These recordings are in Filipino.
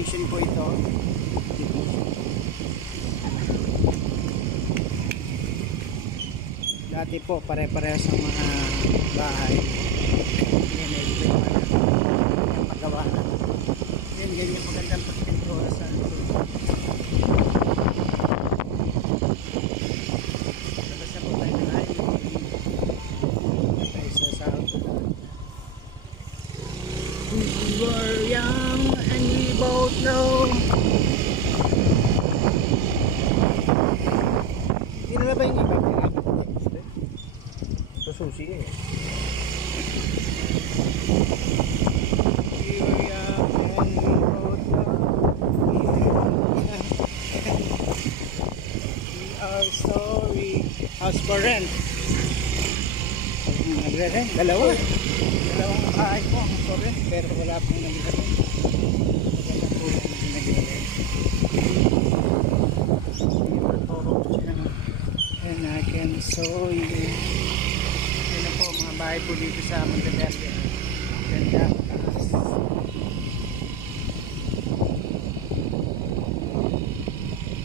extension po ito. Dati po pare-parehas ang mga bahay. Yan ay ito yung paggawa na. Yan, ganyan magandang pagpintura sa labas na po tayo ng highway. Tayo sa south. We were young and we both know. Hindi na ba yung iba? Ito susi eh. We were young and we both know. We are sorry. House for rent. Nagre-rent? Dalawang bahay po ang for rent, pero wala pong nagre-rent. Maganda po yung nagre-rent. And I can show you. Yan na po mga bahay po dito sa Monteverde. Ganda.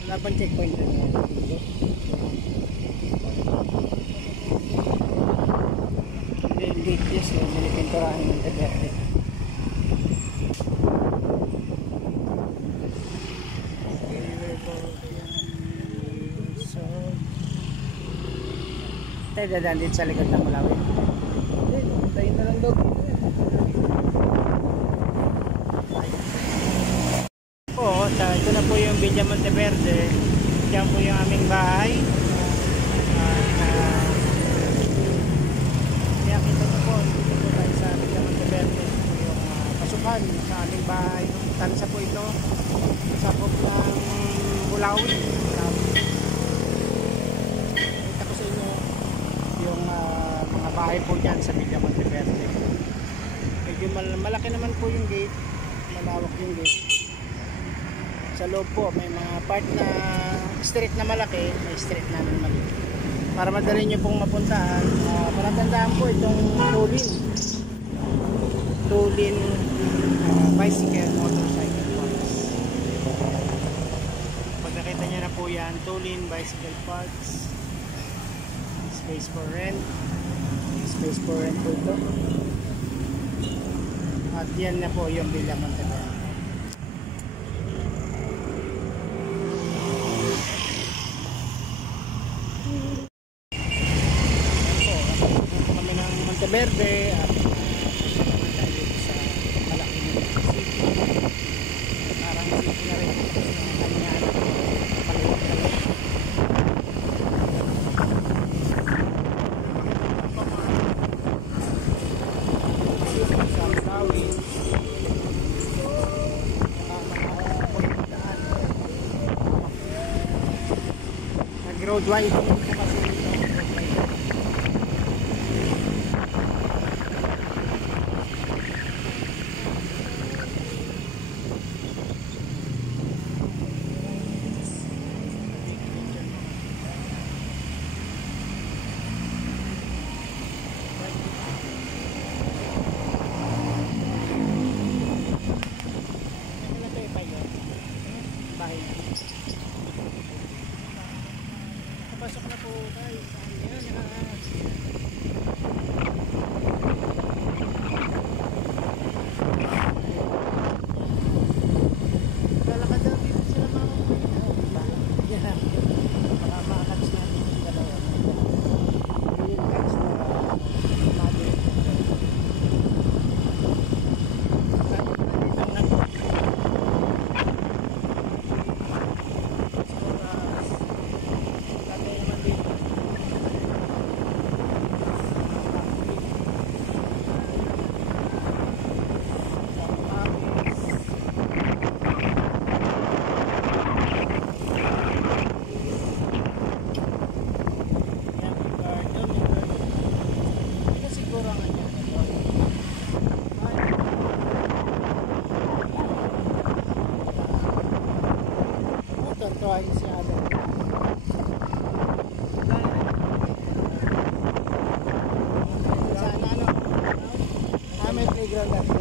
Wala pang checkpoint na yan dito. Yes, so pinipinturahan ng Monteverde. Tayo dadaan dito sa likod ng Malawi. Tayo na lang daw. Ito na po yung Villa Monteverde. Diyan po yung aming bahay. Kaya kita nyo po, dito po tayo sa Villa Monteverde. Yung pasukan sa aming bahay. Tansa po ito. Sakop ng Bulawi. Kita ko sa inyo yung mga bahay po dyan sa Villa Monteverde. Medyo malaki naman po yung gate. Malawak yung gate. Sa loob po may mga part na street na malaki, may street namin maliit. Para madali nyo pong mapuntahan, palatandaan po itong Tulin bicycle motorcycle parks. Pag nakita nyo na po yan, Tulin bicycle parks. Space for rent. Space for rent po ito. At yan na po yung Villa Monteverde. Monteverde at dito sa malaking city. Parang city na rin ito sa kanya maliwag na rin. Sa Malawi nag-road winding kasi pasok na po tayo sa lalakad na dito sila mga para makakats natin yung dalawa yung guys na mother tuwain si Adam. Sana ano? May playground natin.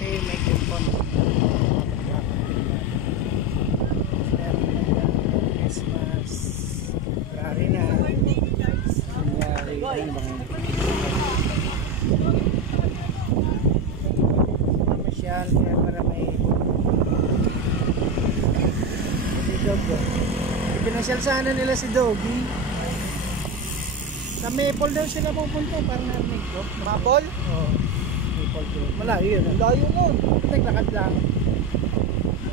May Ayan ba ngayon? Mamasyal, kaya para may Doggo. Ipinasyal sana nila si Doggy. Sa Maple daw sila pupunta, parang narinig ko. Maple? Oo. Maple daw. Malayo yun. Layo nun. Naglakad lang.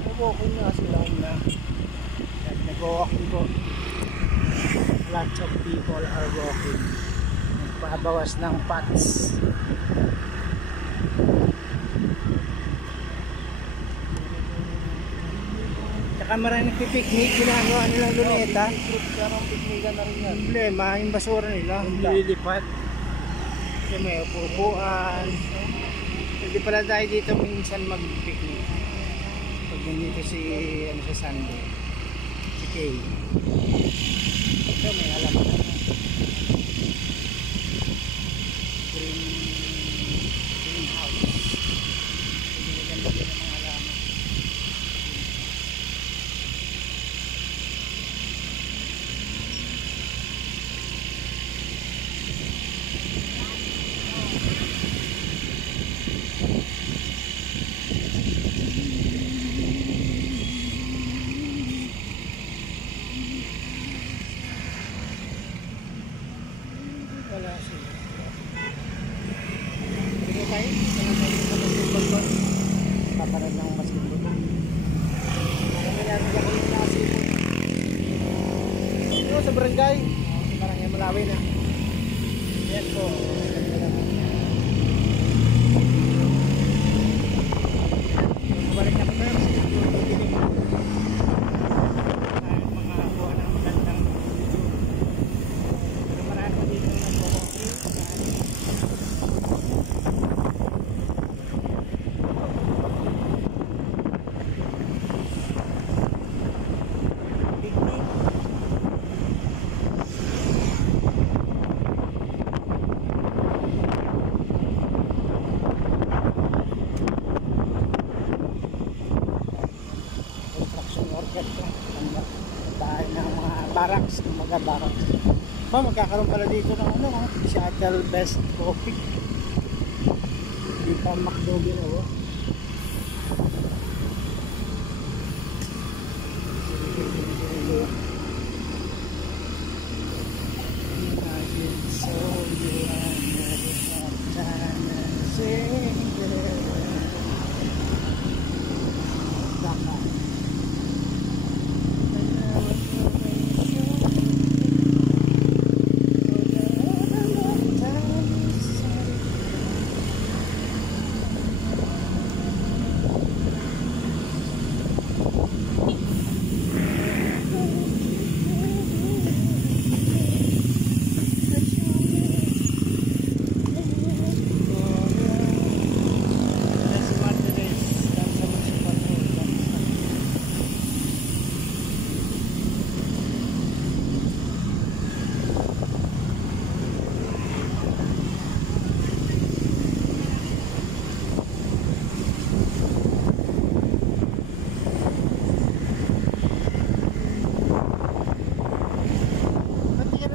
Nag-walking nga sila. Nag-walking po. Lots of people are walking. Nagpabawas ng pots. Tsaka maraming nagpipiknik, ginagawa nilang luneta. Parang piknikan na rin yan. Problema, yung basura nila, nililipat. Kasi may upuan. Hindi pala tayo dito minsan mag-picnic. Pag nandito si, sa Sunday. Si Kay. Ito may halaman na. Greenhouse. Ganda din ang mga halaman. Wala sila. Sige tayo. Basketball. Paparad ng basketball. Kami natin ako yung nakasipon. Ito sa barangay. Parang yung Malawi na. Yan po. Balik na po tayo. Mga kuha ng magandang pero marami dito nagpo-concrete. Picnic. Construction worker to. Bahay ng mga barracks, mga barracks. Ba, magkakaroon pala dito ng ano, Shuttle Best Coffee. Di pa McDo ginawa.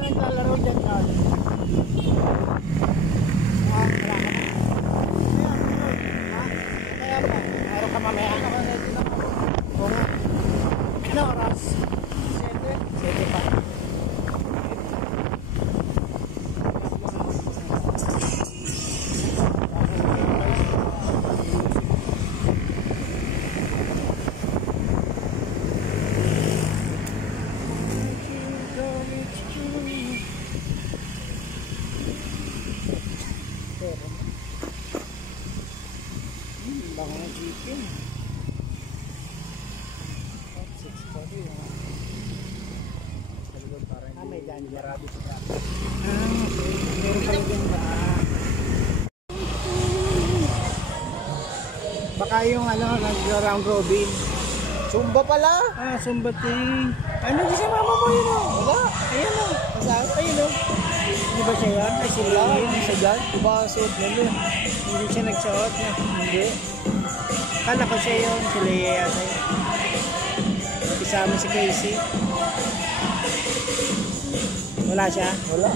Naglalaro dyan ka. Wala ka na. Kaya ba? Meron ka mamaya. Oo nga. Ano oras? 7 pa. Bango ng chicken. 640 sa likod para hindi may ganja. Marami sa traffic. Okay. Meron pala ganda. Baka yung nag-round robin. Zumba pala? Zumba tea. Ano di sa mama mo yun o? Wala. Ayan o. Masaan? Ayun o. Hindi ba siya yan? Ay sila. Hindi siya dyan. Diba suot na yun? Hindi siya nagsuot niya. Hindi. Kala ko siya yun. Si Leia yata yun. Isama si Casey. Wala siya? Wala.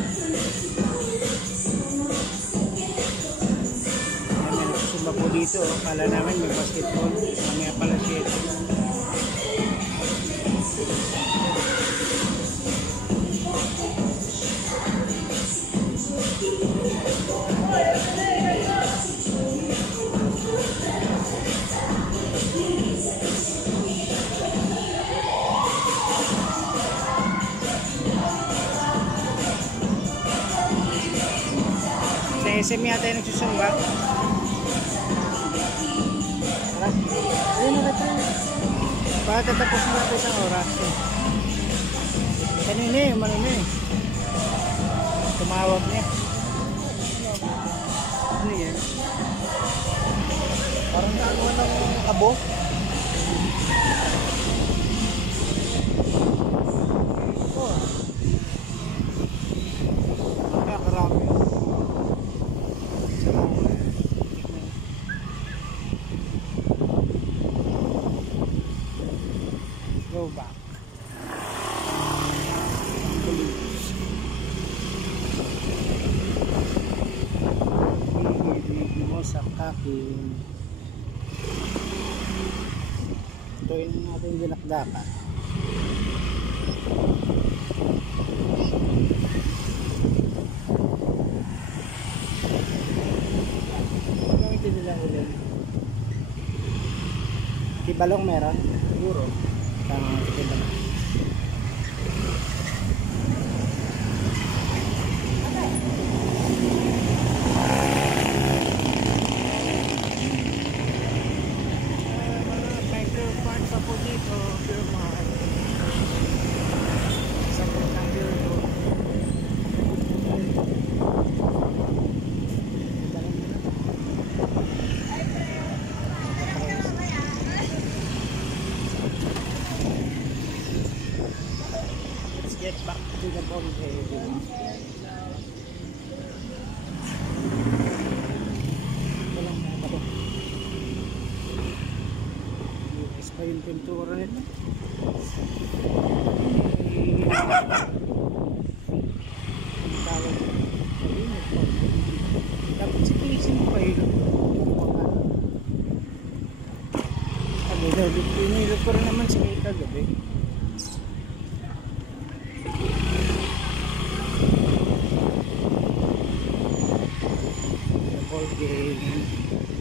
iba po dito. Kala namin may basketball. Mamaya pala 7. Sa SM yata yung nagsusumba. Tara. Ayun na ito. Baka tatapos na natin isang oras. Kanina eh, manuna eh. Tumawag niya. Ano yan? Parang naano ng abo. Nakakarami. Go back. Ibig mo sa kakin. Ito yung ating dinakdakan. Gamitin nila ulit. Di balong meron? Siguro. Tama, di balong. Microphone pa po dito, pure mahal. Sa ng euro. Let's get back to the ball game. Walang mga ba? US pa yung pintura nito. Ang tawag ko. Dapat si Casey pa yun. Kagabi, pinilo ko rin naman si Kay kagabi. The ball game.